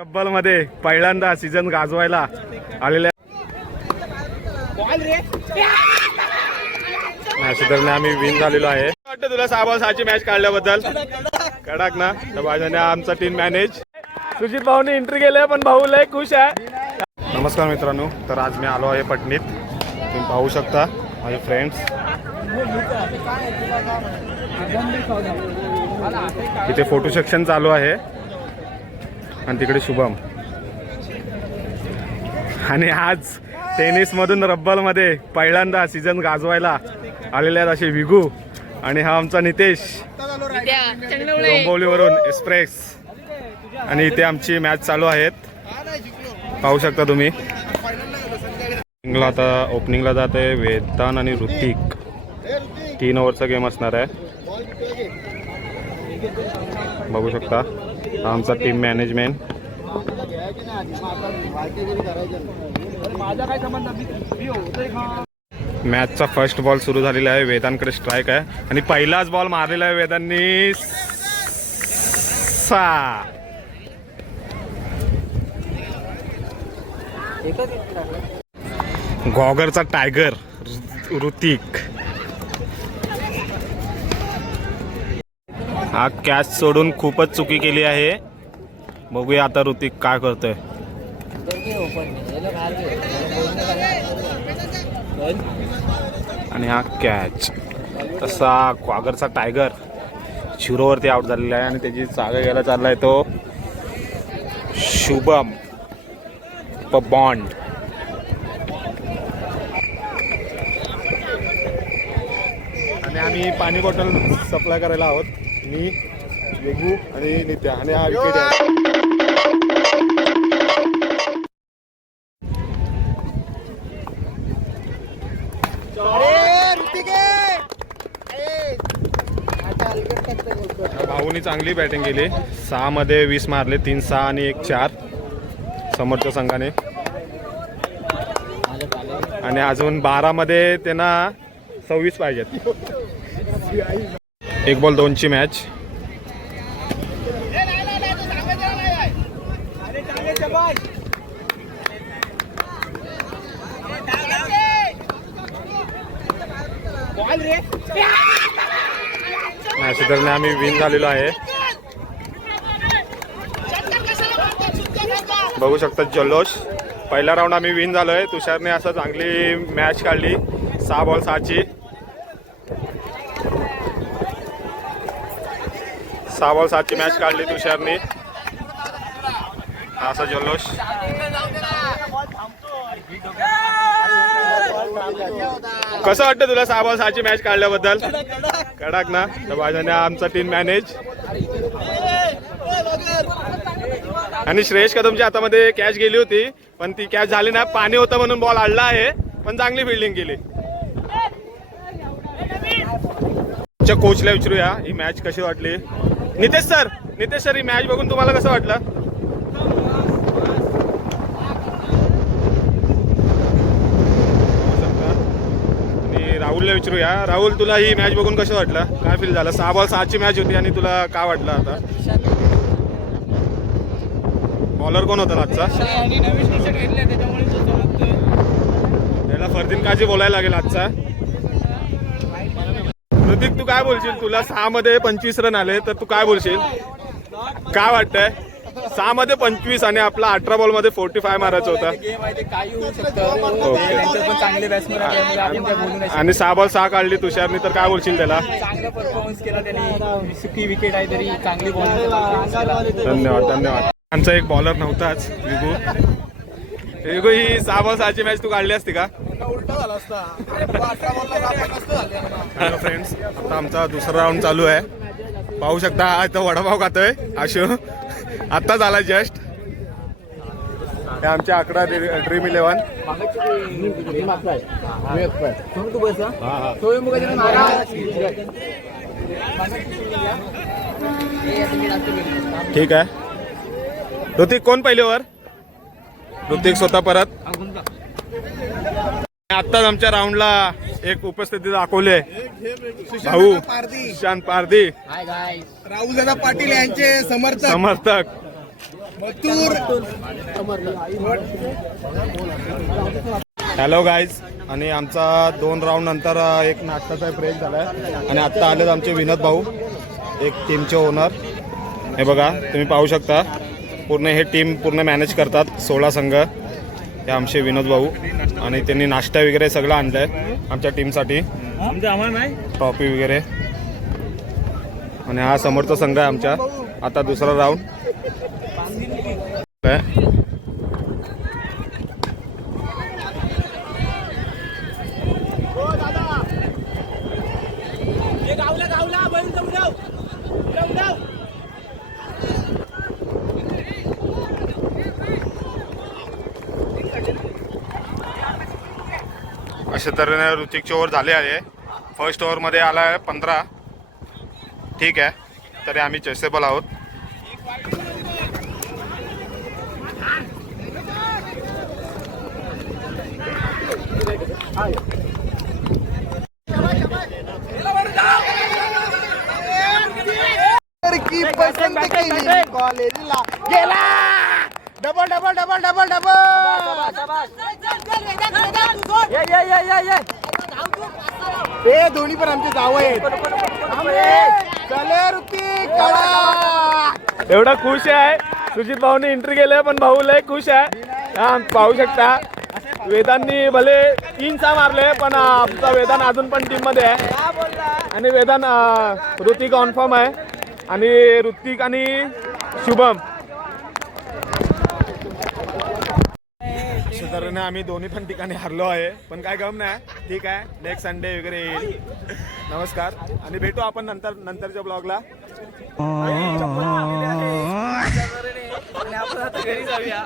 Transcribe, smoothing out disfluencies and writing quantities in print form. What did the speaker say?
Rubble मध्ये पहिल्यांदा season गाजवायला आलेल्या मॅचने आम्ही विन झालेलो आहे. वाटतं तुला 6-6ची मॅच काढल्याबद्दल कडक ना. तर भाऊने आमचा टीम मॅनेज सुजित भाऊने एंट्री केली पण भाऊ लय खुश आहे. नमस्कार मित्रांनो, तर आज मी आलो आहे पटणीत. तुम्ही पाहू शकता माझे फ्रेंड्स. इथे फोटो सेक्शन चालू आहे आणि तिकडे शुभम. आणि आज टेनिस मधून रब्बल मध्ये पहिल्यांदा सीझन गाजवायला आलेले आहेत असे विगू आणि हा आमचा नितेश डोंबिवलीवरून एक्सप्रेस. आणि इथे आमची मॅच चालू आहेत, पाहू शकता तुम्ही. आता ओपनिंगला जात आहे वेदांत आणि ऋतिक. 3 ओव्हरचा गेम असणार आहे, बघू शकता. हा आमचा टीम मॅनेजमेंट. मॅचचा फर्स्ट बॉल सुरू झालेला आहे. वेदांकडे स्ट्राईक आहे आणि पहिलाच बॉल मारलेला आहे वेदांनी. 6 गॉगरचा टायगर ऋतिक. हा कॅच सोडून खूपच चुकी केली आहे. बघूया आता ऋतिक काय करतोय. आणि हा कॅच तसा गॉगरचा टायगर झिरोवरती आउट झालेला आहे आणि त्याची जागा घ्यायला चाललाय तो शुभम बॉन्ड. आणि आम्ही पाणी बॉटल सप्लाय करायला आहोत, मी वेगू आणि नित्या. आणि हा विकेट आहे. भाऊनी चांगली बॅटिंग केली. 6 मध्ये 20 मारले, 3 6 आणि 1 4 समोरच्या संघाने. आणि अजून 12 मध्ये त्यांना 26 पाहिजेत. 1 बॉल 2ची मॅच. मॅच आम्ही विन झालेलो आहे, बघू शकता जल्लोष. पहिला राऊंड आम्ही विन झालोय. तुषारने असं चांगली मॅच काढली 6 बॉल 6ची. 6 बॉल 7ची मॅच काढली तुषारने. असा जल्लोष. कसं वाटतं तुला 6 बॉल 6ची मॅच काढल्याबद्दल कडक ना. तर भाऊने आमचा टीम मॅनेज. आणि श्रेयश कदमच्या हातामध्ये कॅच गेली होती पण ती कॅच झाली ना. पाणी होतं म्हणून बॉल आडला आहे पण चांगली फिल्डिंग केली. कोचला विचारूया ही मॅच कशी वाटली. नितेश सर ही मॅच बघून तुम्हाला कसं वाटलं. आणि राहुलला विचारूया. राहुल, तुला ही मॅच बघून कसं वाटलं, काय फील झालं. 6 बॉल 6ची मॅच होती आणि तुला काय वाटलं. आता बॉलर कोण होता आजचा. त्याला फरदीन काजी बोलायला लागेल आजचा. ऋतिक, तू काय बोलशील. तुला 6 मध्ये 25 रन आले, तर तू काय बोलशील, काय वाटतंय. 6 मध्ये 25 आणि आपला 18 बॉल मध्ये 45 मारायचं होता. आणि 6 बॉल 6 काढली तुषारने, तर काय बोलशील त्याला. चांगला परफॉर्मन्स केला त्यांनी. सुकी विकेट आहे तरी चांगली बॉल. धन्यवाद. आमचा एक बॉलर नव्हताच विगू ही 6 बॉल 6ची मॅच तू काढली असती का. हॅलो फ्रेंड्स, आता आमचा दुसरा राऊंड चालू आहे. पाहू शकता हा इथं वडापाव खातोय आशू. आत्ताच आला जस्ट. हे आमच्या आकडा ड्रीम 11. ठीक आहे. ऋतिक कोण पहिली ओव्हर. ऋतिक स्वतः परत. आत्ताच आमच्या राऊंडला एक उपस्थिती दाखवले भाऊ शांत पारधी, राहुल दादा पाटील यांचे समर्थक. हॅलो गाईज, आणि आमचा 2 राऊंड नंतर एक नाश्त्याचा ब्रेक झालाय आणि आत्ता आलेत आमचे विनोद भाऊ, एक टीमचे ओनर. हे बघा तुम्ही पाहू शकता, पूर्ण हे टीम पूर्ण मॅनेज करतात 16 संघ. हे आमचे विनोद भाऊ आणि त्यांनी नाश्ता वगैरे सगळं आणलंय आमच्या टीमसाठी, ट्रॉफी वगैरे. आणि हा समोरचा संघ आहे आमच्या. आता दुसरा राऊंड अशा तऱ्हेने ऋतिकचे ओव्हर झाले आहे. फर्स्ट ओव्हरमध्ये आला आहे 15. ठीक आहे, तरी आम्ही चेसेबल आहोत. कॉलेजला गेला. Double double double double double. हे दोन्ही पण आमचे जाव आहेत. चले ऋतिक कडा. एवढा खुश आहे. सुजित भाऊने एंट्री केले पण भाऊ लय खुश आहे. हा पाहू शकता, वेदांनी भले 3 सा मारले पण आमचा वेदांत अजून पण टीम मध्ये आहे. आणि वेदांत ऋतिक ऑन फॉर्म आहे आणि ऋतिक आणि शुभम. अशा तऱ्हेने आम्ही दोन्ही पण ठिकाणी हरलो आहे, पण काय गम नाही. ठीक आहे, नेक्स्ट संडे वगैरे येईल. नमस्कार आणि भेटू आपण नंतरच्या ब्लॉगला. घरी जाऊया.